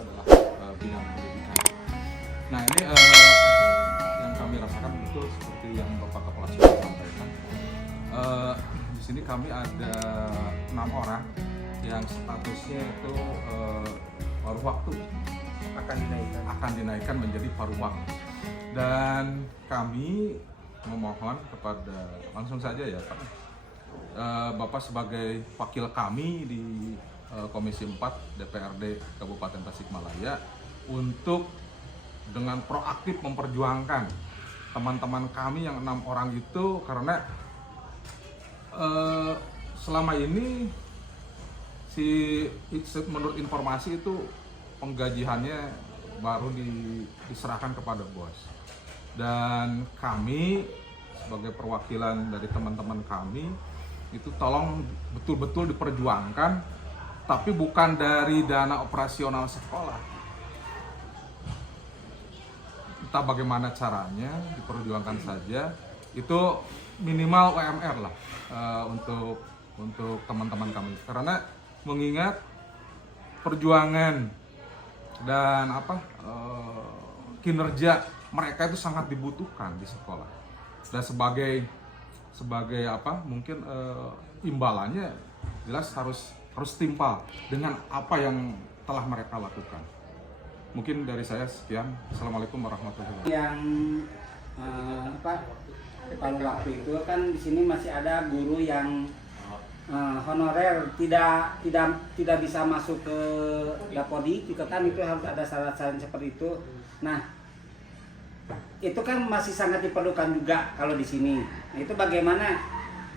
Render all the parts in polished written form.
adalah bidang pendidikan. Nah ini yang kami rasakan betul seperti yang Bapak Kepala Sekolah sampaikan. Di sini kami ada 6 orang yang statusnya itu paruh waktu akan dinaikkan menjadi paruh waktu. Dan kami memohon kepada langsung saja ya Pak, Bapak sebagai wakil kami di Komisi 4 DPRD Kabupaten Tasikmalaya untuk dengan proaktif memperjuangkan teman-teman kami yang 6 orang itu, karena selama ini menurut informasi itu penggajiannya baru diserahkan kepada bos, dan kami sebagai perwakilan dari teman-teman kami itu tolong betul-betul diperjuangkan, tapi bukan dari dana operasional sekolah. Entah bagaimana caranya diperjuangkan saja, itu minimal UMR lah untuk teman-teman kami, karena mengingat perjuangan dan kinerja mereka itu sangat dibutuhkan di sekolah, dan sebagai mungkin imbalannya jelas harus timpal dengan apa yang telah mereka lakukan. Mungkin dari saya sekian. Assalamualaikum warahmatullahi wabarakatuh. Yang paruh waktu itu kan di sini masih ada guru yang honorer tidak bisa masuk ke Dapodi, itu kan itu harus ada syarat-syarat seperti itu. Nah, itu kan masih sangat diperlukan juga kalau di sini. Nah, itu bagaimana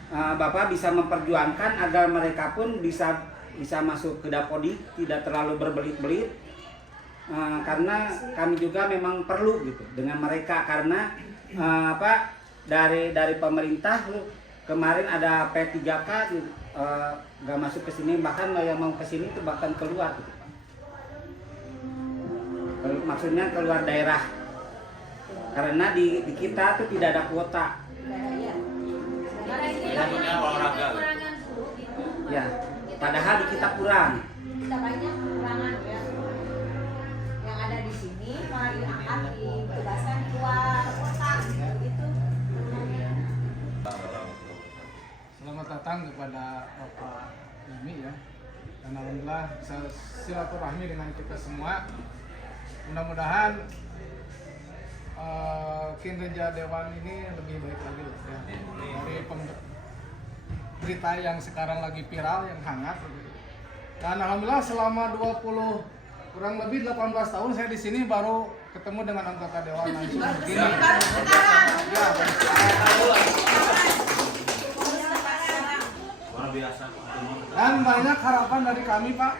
Bapak bisa memperjuangkan agar mereka pun bisa masuk ke Dapodi, tidak terlalu berbelit-belit, karena kami juga memang perlu gitu dengan mereka, karena dari pemerintah kemarin ada P3K nggak masuk ke sini, bahkan yang mau ke sini itu bahkan keluar gitu. Maksudnya keluar daerah, karena di kita tuh tidak ada kuota. Ya, padahal di kita kurang. Kita banyak kekurangan ya. Yang ada di sini malah diangkat ditugaskan keluar kota gitu. Selamat datang kepada Bapak Yami ya. Dan alhamdulillah silaturahmi dengan kita semua. Mudah-mudahan kinerja Dewan ini lebih baik lagi ya. Dari berita yang sekarang lagi viral, yang hangat. Dan alhamdulillah selama kurang lebih 18 tahun saya di sini baru ketemu dengan anggota Dewan langsung begini. Ya, dan banyak harapan dari kami Pak,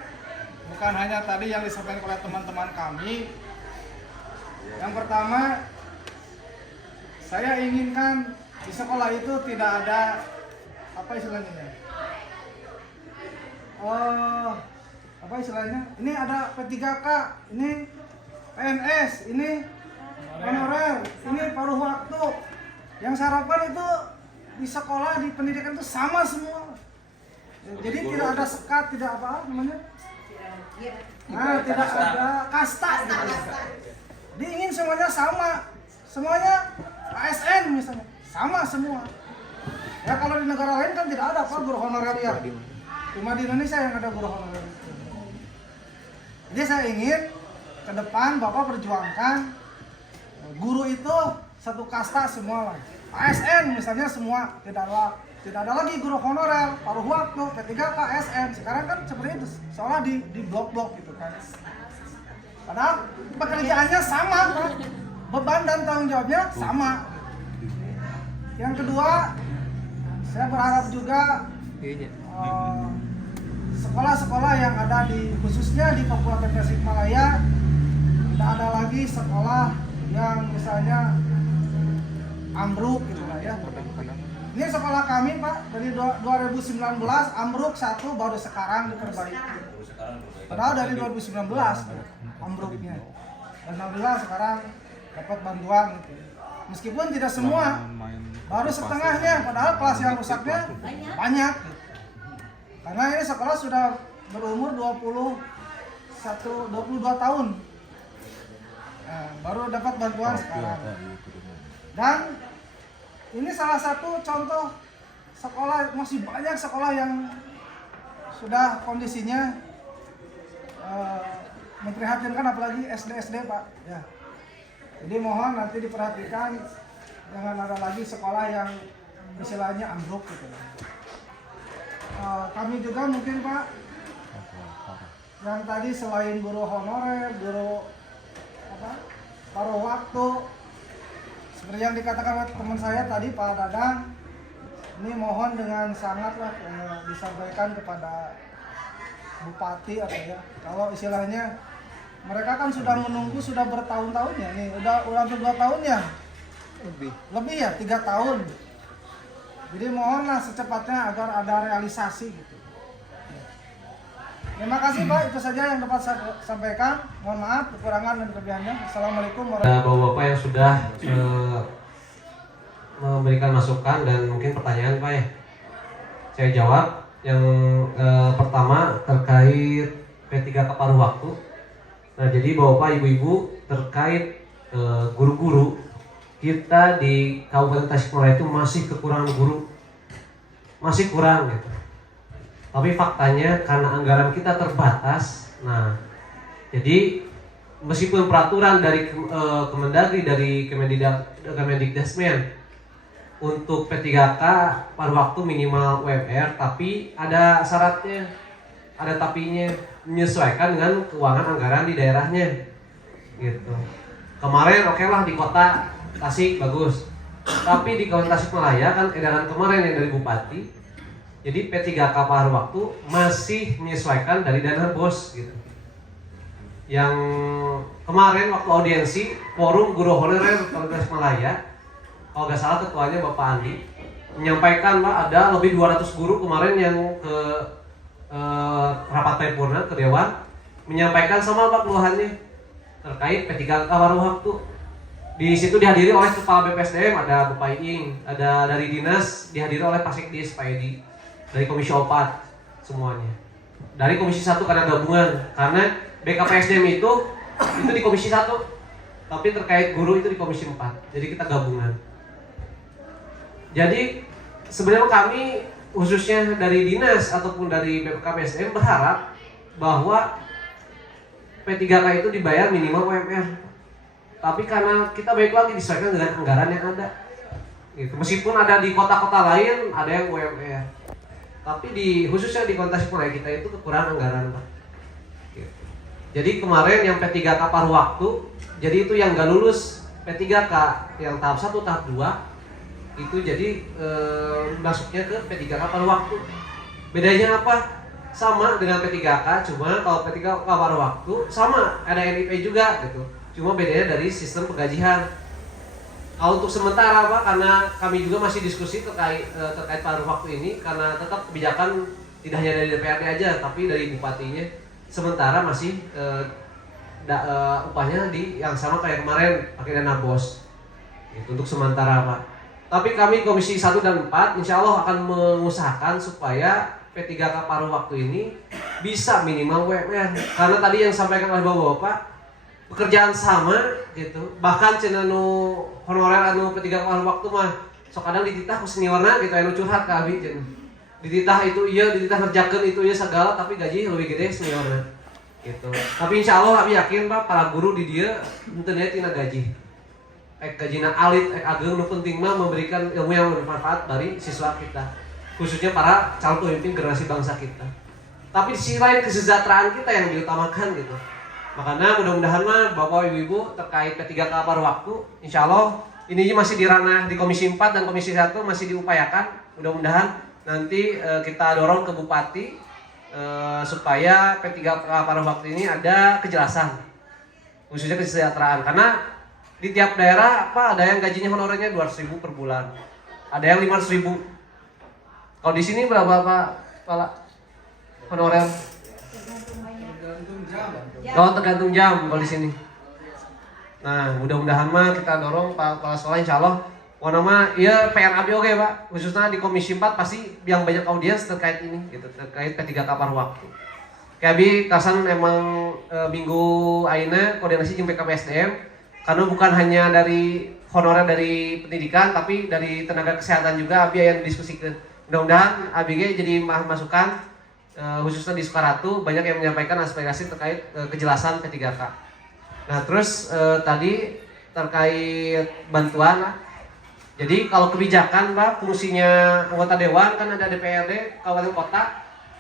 bukan hanya tadi yang disampaikan oleh teman-teman kami. Yang pertama, saya inginkan di sekolah itu tidak ada ini ada P3K, ini PNS, ini honorer, ini paruh waktu. Yang harapan itu di sekolah, di pendidikan itu sama semua. Jadi tidak ada sekat, tidak tidak ada kasta gitu. Diingin semuanya sama, semuanya ASN misalnya, sama semua. Ya kalau di negara lain kan tidak ada guru honorer ya. Cuma di Indonesia yang ada guru honorer. Jadi saya ingin ke depan Bapak perjuangkan guru itu satu kasta semua lah. ASN misalnya semua, tidak ada lagi guru honorer, paruh waktu, P3K, ASN. Sekarang kan seperti itu, seolah di blok-blok gitu kan. Padahal pekerjaannya sama kan, beban dan tanggung jawabnya sama. Yang kedua, saya berharap juga sekolah-sekolah yang ada khususnya di Kabupaten Tasikmalaya, tidak ada lagi sekolah yang misalnya ambruk gitu lah ya. Ini sekolah kami Pak, dari 2019 ambruk satu, baru sekarang diperbaiki. Padahal dari 2019 ambruknya. Dan alhamdulillah sekarang dapat bantuan gitu. Meskipun tidak semua, baru setengahnya, padahal kelas yang rusaknya banyak. Karena ini sekolah sudah berumur 21 22 tahun. Nah, baru dapat bantuan sekarang. Dan ini salah satu contoh sekolah, masih banyak sekolah yang sudah kondisinya memprihatinkan, apalagi SD Pak. Ya. Jadi mohon nanti diperhatikan, jangan ada lagi sekolah yang istilahnya ambruk gitu. Kami juga mungkin Pak, yang tadi selain guru honorer, guru paruh waktu, seperti yang dikatakan oleh teman saya tadi Pak Dadang, ini mohon dengan sangatlah disampaikan kepada Bupati atau ya, kalau istilahnya mereka kan sudah menunggu sudah bertahun-tahun ya, nih udah 2 tahun ya, lebih ya 3 tahun. Jadi mohonlah secepatnya agar ada realisasi gitu. Terima kasih Pak, itu saja yang dapat saya sampaikan. Mohon maaf kekurangan dan kelebihannya. Assalamualaikum warahmatullahi wabarakatuh. Bapak-bapak yang sudah memberikan masukan dan mungkin pertanyaan Pak ya, saya jawab. Yang pertama terkait P3K paruh waktu. Nah jadi Bapak Ibu-Ibu terkait guru-guru, kita di Kabupaten Tasikmalaya itu masih kekurangan guru, masih kurang gitu. Tapi faktanya karena anggaran kita terbatas, nah jadi meskipun peraturan dari Kemendagri, dari Kemendikdasmen untuk P3K paruh waktu minimal UMR, tapi ada syaratnya, ada tapinya, menyesuaikan dengan keuangan anggaran di daerahnya gitu. Kemarin oke lah di kota Tasik bagus, tapi di Kabupaten Tasikmalaya kan edaran kemarin yang dari Bupati, jadi P3K paruh waktu masih menyesuaikan dari dana BOS gitu. Yang kemarin waktu audiensi forum guru honorer Kabupaten Tasikmalaya, kalau nggak salah ketuanya Bapak Andi menyampaikan Pak, ada lebih 200 guru kemarin yang ke rapat paripurna ke Dewan menyampaikan sama Pak keluhannya terkait P3K paruh waktu. Di situ dihadiri oleh Kepala BPSDM, ada Bapak Iing, ada dari Dinas, dihadiri oleh Pak Sekdis, Pak Edi, dari Komisi 4 semuanya. Dari Komisi 1 karena gabungan, karena BKPSDM itu di Komisi 1, tapi terkait guru itu di Komisi 4. Jadi kita gabungan. Jadi sebenarnya kami khususnya dari Dinas ataupun dari BKPSDM berharap bahwa P3K itu dibayar minimal UMR. Tapi karena kita baik lagi disesuaikan dengan anggaran yang ada gitu. Meskipun ada di kota-kota lain ada yang UMR, tapi khususnya di Kota Tasikmalaya kita itu kekurangan anggaran Pak gitu. Jadi kemarin yang P3K paruh waktu, jadi itu yang gak lulus P3K yang tahap 1, tahap 2 itu jadi masuknya ke P3K paruh waktu. Bedanya apa? Sama dengan P3K, cuma kalau P3K paruh waktu sama ada NIP juga gitu. Cuma bedanya dari sistem penggajian. Kalau untuk sementara Pak, karena kami juga masih diskusi terkait paruh waktu ini, karena tetap kebijakan tidak hanya dari DPRD aja, tapi dari bupatinya. Sementara masih upahnya di yang sama kayak kemarin pakai dana BOS. Itu untuk sementara Pak. Tapi kami Komisi 1 dan 4 insya Allah akan mengusahakan supaya P3K paruh waktu ini bisa minimal UMR. Karena tadi yang disampaikan oleh Bapak, pekerjaan sama gitu, bahkan cenanu honorer anu P3K paruh waktu mah sok kadang dititah ku seniorna gitu anu curhat ka abi cenah. Dititah itu iya, dititah ngerjakeun itu iya segala, tapi gaji lebih gede seniorna gitu. Tapi insya Allah abi yakin Pak, para guru di dia henteu nya tina gaji. Gajina alit, ageng, nu penting mah memberikan ilmu yang bermanfaat bagi siswa kita, khususnya para calon pemimpin generasi bangsa kita. Tapi di sisi lain kesejahteraan kita yang diutamakan gitu. Makanya mudah-mudahan mah Bapak Ibu terkait P3K paruh waktu, insya Allah ini masih di ranah di Komisi 4 dan Komisi 1 masih diupayakan. Mudah-mudahan nanti kita dorong ke Bupati supaya P3K paruh waktu ini ada kejelasan, khususnya kesejahteraan. Karena di tiap daerah ada yang gajinya honorernya 200.000 per bulan, ada yang 500.000. Kalau di sini berapa Pak Kepala honorer? Kalau tergantung jam kalau di sini. Nah, mudah-mudahan mah kita dorong Pak Kepala Sekolah insya Allah. Warna mah iya PR abi oke Pak. Khususnya di Komisi 4 pasti yang banyak audiens terkait ini gitu, terkait P3K paruh waktu. Kayak abi kasan emang minggu aina koordinasi jeung BKPSDM karena bukan hanya dari honorer dari pendidikan tapi dari tenaga kesehatan juga abi yang diskusikan. Mudah-mudahan abi jadi masukan khususnya di Sukaratu banyak yang menyampaikan aspirasi terkait kejelasan P3K. Nah terus tadi terkait bantuan lah. Jadi kalau kebijakan Pak, fungsinya anggota dewan kan ada DPRD kabupaten kota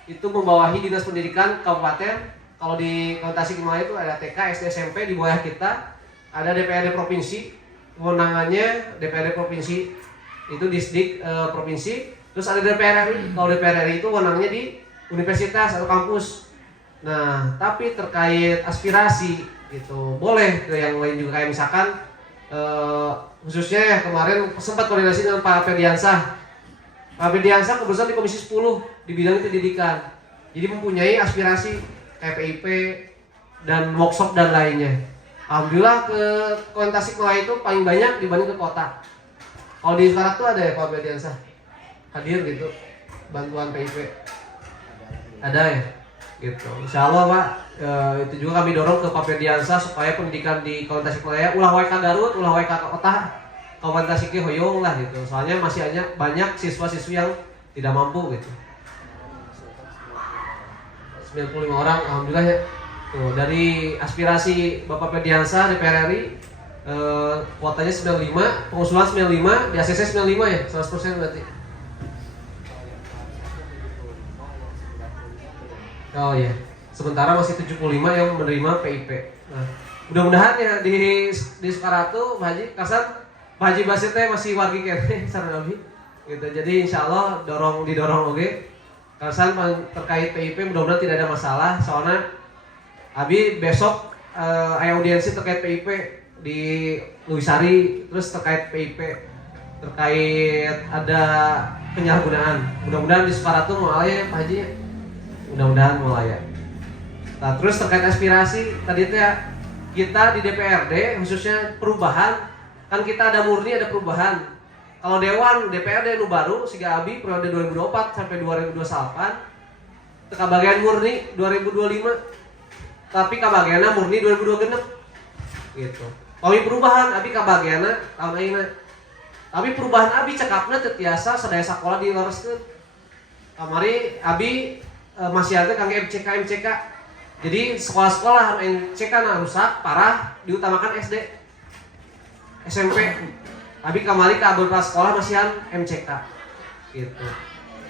itu membawahi dinas pendidikan kabupaten. Kalau di Kota Tasikmalaya itu ada TK, SD, SMP di bawah kita. Ada DPRD provinsi, kewenangannya DPRD provinsi itu Disdik provinsi. Terus ada DPR RI. Kalau DPR RI itu kewenangannya di universitas atau kampus. Nah, tapi terkait aspirasi gitu boleh ke yang lain juga kayak misalkan khususnya ya kemarin sempat koordinasi dengan Pak Ferdiansah. Pak Ferdiansah kebetulan di Komisi 10 di bidang pendidikan. Jadi mempunyai aspirasi kayak PIP dan workshop dan lainnya. Alhamdulillah ke Kota Tasikmalaya itu paling banyak dibanding ke kota. Kalau di sekarang tuh ada ya Pak Ferdiansah hadir gitu bantuan PIP. Ada ya gitu. Insya Allah Pak itu juga kami dorong ke Pak Ferdiansah supaya pendidikan di Kota Tasikmalaya ulah wae ka Garut, ulah wae ka kota Kabupaten Tasik hoyong lah gitu. Soalnya masih banyak siswa-siswi yang tidak mampu gitu. 95 orang alhamdulillah ya. Tuh, dari aspirasi Bapak Ferdiansah DPR RI kuotanya 95, pengusulan 95, di ACC 95 ya, 100% berarti. Oh iya, sementara masih 75 yang menerima PIP. Nah, mudah-mudahan ya di Sukaratu, Pak Haji, kasan Pak Haji Basir teh masih wargi kene sareng abi. Gitu. Jadi insyaallah didorong oge. Kasan terkait PIP mudah-mudahan tidak ada masalah. Soalnya abi besok aya audiensi terkait PIP di Luisari, terus terkait PIP terkait ada penyalahgunaan. Mudah-mudahan di Sukaratu mau ya Pak Haji. Mudah-mudahan mulai ya. Nah, terus terkait aspirasi tadi teh kita di DPRD khususnya perubahan kan kita ada murni ada perubahan. Kalau dewan DPRD nu baru siga abi periode 2024 sampai 2028 teka bagian murni 2025 tapi kabagianna murni 2026 gitu. Kami perubahan abi kabagianna tahun ayeuna. Tapi perubahan abi cekapna teu tiasa sadaya sakola dilereskeun. Kamari abi masih ada kangge MCK. Jadi sekolah-sekolah MCK na rusak parah diutamakan SD, SMP. Abi kamari ka beberapa sekolah masihan MCK. Gitu.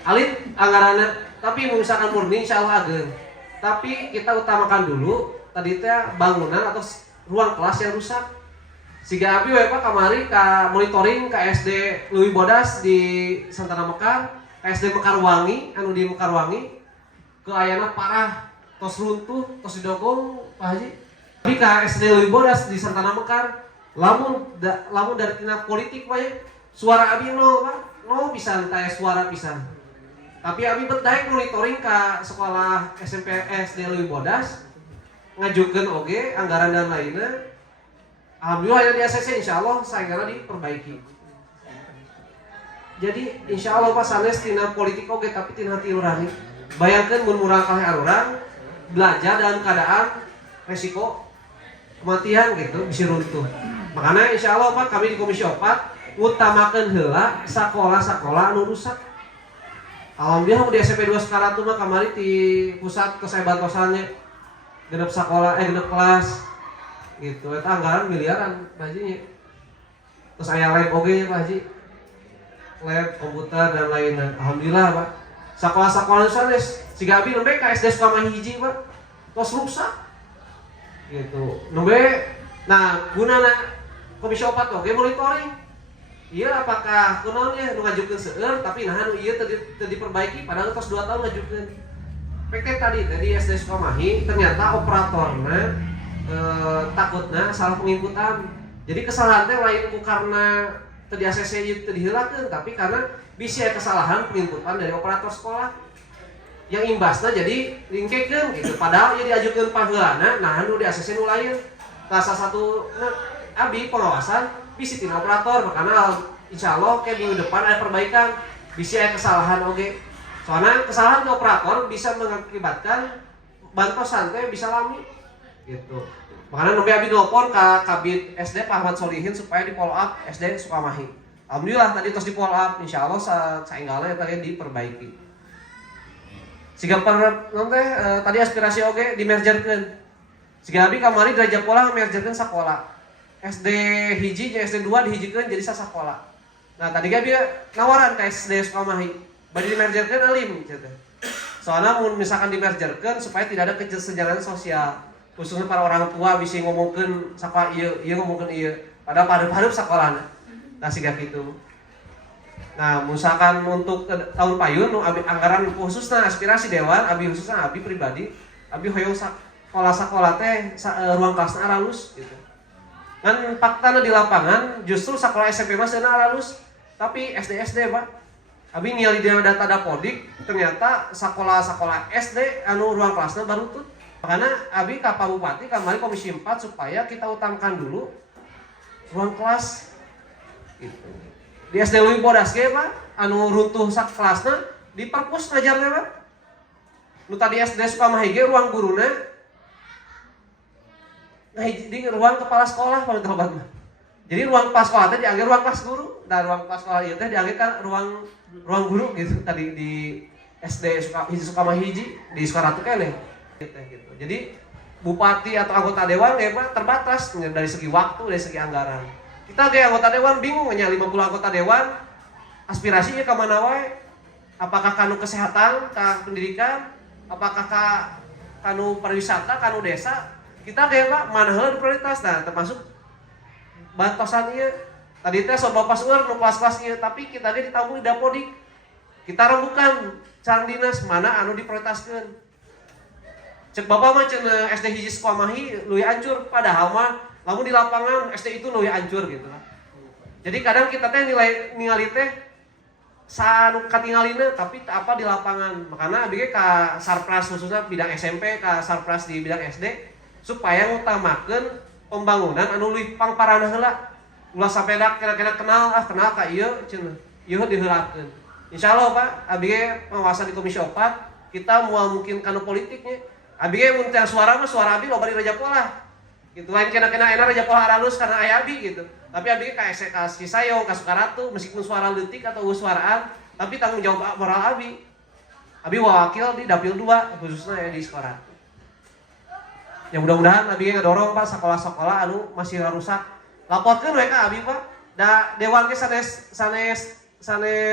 Alit anggarana, tapi misalkan murni insyaallah ageun. Tapi kita utamakan dulu tadi teh bangunan atau ruang kelas yang rusak. Siga abi we Pak kamari ka monitoring ka SD Leuwi Bodas di Santana Mekar, ka SD Mekarwangi anu di Mekarwangi. Ke ayana parah, tos runtuh, tos didogong Pak Haji. Tapi ka SD Leuwi Bodas di Santana Mekar, lamun dari tina politik Pak ya, suara abi no Pak, no pisan teh suara pisan. Tapi abi betdaek monitoring ka sekolah SMP SD Leuwi Bodas, ngajukeun oge anggaran dan lainnya. Alhamdulillah ya di ACC insyaallah saengana diperbaiki. Jadi insyaallah Pak sanes tina politik oge tapi tina hati nurani. Bayangkan mun-murang kalih orang belajar dalam keadaan resiko kematian gitu bisa runtuh. Makanya insya Allah Pak kami di Komisi 4 utamakan heula sekolah-sekolah anu rusak. Alhamdulillah di SMP 2 Sukaratu mah kamari di pusat kesebantosannya genep sekolah genep kelas gitu. Eta anggaran miliaran Pak Haji. Terus aya lab oge Pak Haji. Lab komputer dan lainnya. Alhamdulillah Pak. Sekolah-sekolah sanes siga abi nembe ka SD Sukamahi hiji Pak. Tos rusak. Gitu. Nembe nah gunana Komisi 4 oge monitoring. Iya apakah kunaon ya nu ngajukeun seueur tapi nahan ieu teu diperbaiki padahal tos 2 tahun ngajukeun. PT tadi di SD Sukamahi ternyata operatorna takutna salah penginputan. Jadi kesalahan teh lain karena teu di ACC teu diheulakeun tapi karena bisa kesalahan penginputan dari operator sekolah yang imbasnya jadi lingkekeun gitu padahal ya diajukeun paheulana nah anu di ACC nu lain nah salah satu abi pengawasan bisi tina operator makanya insyaallah kayak minggu depan ada perbaikan bisa ada kesalahan oge soalnya kesalahan di operator bisa mengakibatkan bantosan teh bisa lami gitu. Makanya nabi abi nelpon ke Kabid SD Pak Ahmad Solihin supaya di follow up SD Sukamahi. Alhamdulillah tadi terus di follow up, insyaallah saenggalna tadi diperbaiki. Siga nanti tadi aspirasi oge di mergerkeun. Siga abi kamari derajat pola mergerkeun sakola. SD hiji jeung SD 2 dihijikeun jadi sasakola. Nah tadi abi nawaran ke SD Sukamahi, bari di mergerkeun alim gitu. Soalnya misalkan di mergerkeun supaya tidak ada kesenjangan sosial. Khususnya para orang tua bisa ngomongkeun sakola ieu ngomongkeun ieu. Padahal padeup-padeup sakolana. Nah siga kitu. Nah, misalkan untuk tahun payun abi anggaran khususnya aspirasi dewan, abi khususnya abi pribadi, abi hoyong sakola teh ruang kelasna aralus gitu. Kan faktana di lapangan justru sekolah SMP mah seuna aralus, tapi SD Pak. Abi ningali di data Dapodik ternyata sekolah SD anu ruang kelasna barutut. Makanya abi ka Pak Bupati kamari Komisi 4 supaya kita utamakan dulu ruang kelas gitu. Di SD Leuwih Bodas ge Pak, anu runtuh sak kelasna di perpus ngajarna Pak. Nu tadi SD Sukamahi ge ruang guruna nah di ruang kepala sekolah paling terbat mah. Jadi ruang kepala sekolah teh diangge ruang kelas guru, dan ruang kepala sekolah ieu teh diangge kan ruang guru gitu tadi di SD Sukamahi hiji di Sukaratu keneh gitu. Jadi bupati atau anggota dewan ya Pak terbatas dari segi waktu, dari segi anggaran. Kita kayak anggota dewan bingung nya 50 anggota dewan aspirasinya ke mana wae? Apakah kanu kesehatan, ka pendidikan, apakah ka kanu pariwisata, kanu desa? Kita kayak Pak mana heula prioritas nah termasuk bantosan ieu. Tadi teh sok bapak seueur nu kelas-kelas ieu tapi kita ge ditabung di Dapodik. Kita rembukan cara dinas mana anu diprioritaskeun. Cek bapak mah cenah SD hiji Sukamahi leuwih ancur padahal mah lamun di lapangan SD itu leuwih ancur gitu lah. Jadi kadang kita teh ningali teh sanu katingalina tapi apa di lapangan. Makanya abi ge ka Sarpras khususnya bidang SMP ka Sarpras di bidang SD supaya ngutamakeun pembangunan anu leuwih pangparana heula. Ulah sampai dak kira-kira kenal ka ieu cenah. Ieu diheulakeun. Insyaallah Pak, abi ge pengawasan di Komisi 4 kita moal mungkin kanu politiknya. Abi ge mun teh suara mah suara abi loba di Raja Polah. Gitu lain kena Raja Polah aralus karena aya abi gitu. Tapi abi ka Cisayong, ka Sukaratu meskipun suara leutik atau suaraan, tapi tanggung jawab moral abi. Abi wakil di Dapil 2 khususnya ya di Sukaratu. Ya mudah-mudahan abi ngedorong Pak sekolah-sekolah anu masih rusak. Laporkeun we ka abi Pak. Da dewan ge sanes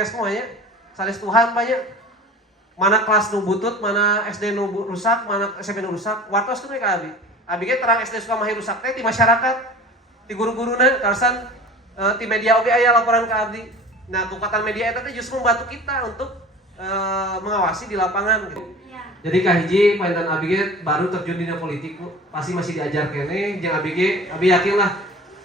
semuanya. Sanes Tuhan Pak nya. Mana kelas nu butut, mana SD nu rusak, mana SMP nu rusak, wartoskeun we ka abi. Abi ge terang SD Sukamahi rusak teh di masyarakat, di guru-guruna, karasan ti media oge aya laporan ka abdi. Nah, tukatan media eta teh justru membantu kita untuk mengawasi di lapangan gitu. Jadi kahiji paintan abi ge baru terjun di dunia politik Bu. Pasti masih diajar kene jeung abi yakin lah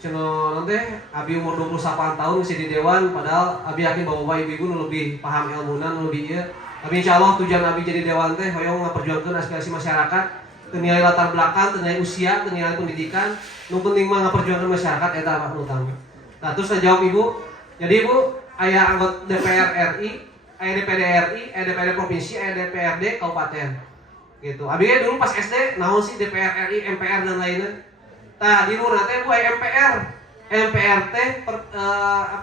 cenah nanti abi umur 28 tahun masih di dewan padahal abi yakin bahwa bapak ibu nu lebih paham ilmuna nu lebih ieu. Tapi insyaallah tujuan abi jadi dewan teh hoyong ngaperjuangkeun aspirasi masyarakat, teu nilai latar belakang, teu nilai usia, teu nilai pendidikan, nu penting mah ngaperjuangkeun masyarakat eta mah nu utama. Nah, terus jawab Ibu. Jadi Ibu aya anggota DPR RI, aya DPD RI, aya DPD provinsi, aya DPRD kabupaten. Gitu. Abi dulu pas SD naon sih DPR RI, MPR dan lainnya. Tah di lurah teh Bu aya MPR. MPR teh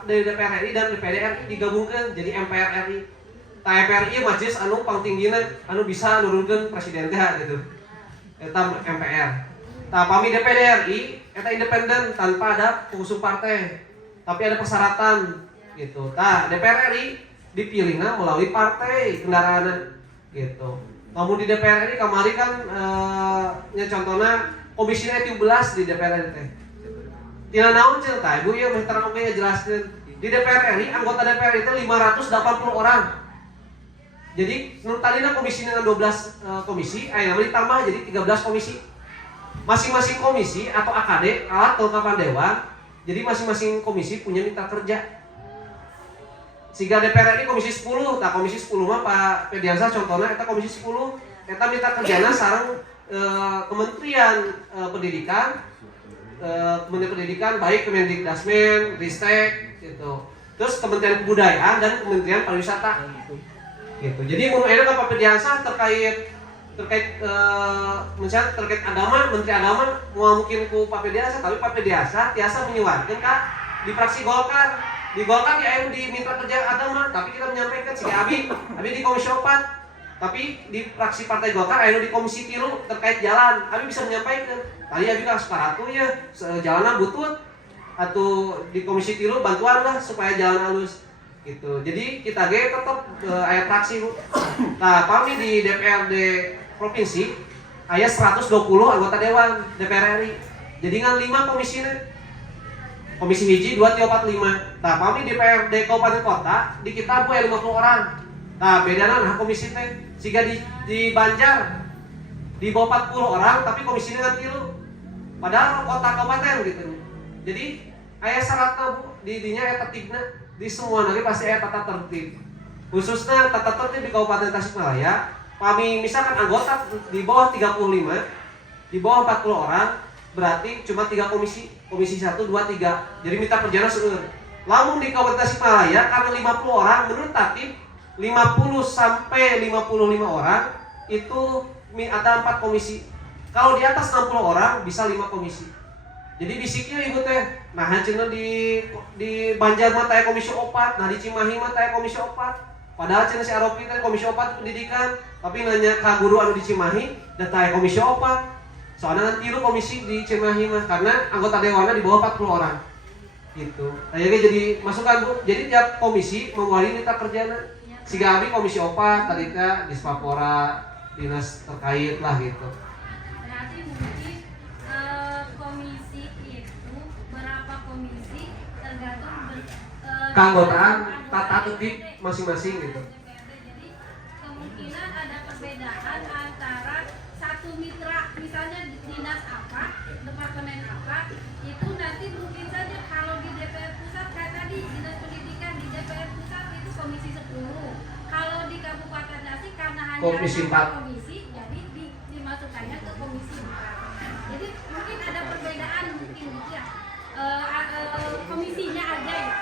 dari DPR RI dan DPD RI digabungkeun jadi MPR RI. Tah MPR ieu majelis anu pangtinggina anu bisa nurunkeun presiden teh gitu. Eta MPR. Tah pami DPD RI eta independen tanpa ada pengusung partai. Tapi ada persyaratan gitu. Tah DPR RI dipilihna melalui partai kendaraana gitu. Namun di DPR RI kamari kan nya contohna komisi 17 di DPR RI teh. Tina naon cenah tah Ibu ieu meh terang oge jelaskeun. Di DPR RI anggota DPR RI teh 580 orang. Jadi talina komisi dengan 12 komisi, ayeuna ditambah jadi 13 komisi. Masing-masing komisi atau AKD, alat kelengkapan dewan, jadi masing-masing komisi punya mitra kerja. Sehingga DPR RI komisi 10, nah komisi 10 mah Pak Pediansa contohnya eta komisi 10, eta mitra kerjana sareng Kementerian Pendidikan, Kementerian Pendidikan baik Kemendikdasmen, Ristek gitu. Terus Kementerian Kebudayaan dan Kementerian Pariwisata gitu. Jadi mun enak Pak Pediansa terkait terkait misalnya terkait agama, Menteri Agama mau mungkin ku Pak Pediasa, tapi Pak Pediasa tiasa menyuarakan Kak di fraksi Golkar. Di Golkar ya di mitra kerja agama, tapi kita menyampaikan si Abi di Komisi 4. Tapi di fraksi Partai Golkar aya di Komisi 3 terkait jalan, Abi bisa menyampaikan. Tadi Abi ka separatu ya, jalanan butut atau di Komisi 3 bantuan lah supaya jalan halus gitu. Jadi kita ge tetap aya fraksi Bu. Nah, kami di DPRD provinsi aya 120 anggota dewan DPR RI. Jadi ngan 5 komisinya. Komisi hiji 2 3 4 5. Nah, kami di DPRD kabupaten kota di kita bu 50 orang. Nah, bedana nah komisi teh siga di Banjar di bawah 40 orang tapi komisinya ngan 3. Padahal kota kabupaten gitu. Jadi aya syaratna Bu, di dinya aya tertibna. Di semua negeri pasti aya tata tertib. Khususnya tata tertib di Kabupaten Tasikmalaya, kami misalkan anggota di bawah 35, di bawah 40 orang, berarti cuma 3 komisi, komisi 1, 2, 3. Jadi minta perjalanan seueur. Lamun di Kabupaten Tasikmalaya karena 50 orang menurut tertib 50 sampai 55 orang itu ada 4 komisi. Kalau di atas 60 orang bisa 5 komisi. Jadi bisiknya ibu teh, nah cenah di Banjar mah teh komisi 4, nah di Cimahi mah teh komisi 4. Padahal cenah si Aropi teh komisi 4 pendidikan, tapi nanya ka guru anu di Cimahi, da teh komisi 4. Soalnya nanti lu komisi di Cimahi mah karena anggota dewannya di bawah 40 orang. Gitu. Akhirnya jadi masukan Bu. Jadi tiap komisi mewali mitra kerjana. Siga abi komisi 4 tadi teh di Spapora, dinas terkait lah gitu. Berarti mungkin komisi itu berapa komisi tergantung keanggotaan tata tertib masing-masing gitu. Jadi kemungkinan ada perbedaan antara satu mitra, misalnya dinas apa, departemen apa, itu nanti mungkin saja kalau di DPR pusat kayak tadi dinas pendidikan di DPR pusat itu komisi 10. Kalau di Kabupaten Tasik karena hanya Komisi ada 4. komisi, jadi dimasukkannya ke komisi 4. Jadi mungkin ada perbedaan mungkin gitu ya. Komisinya aja ya.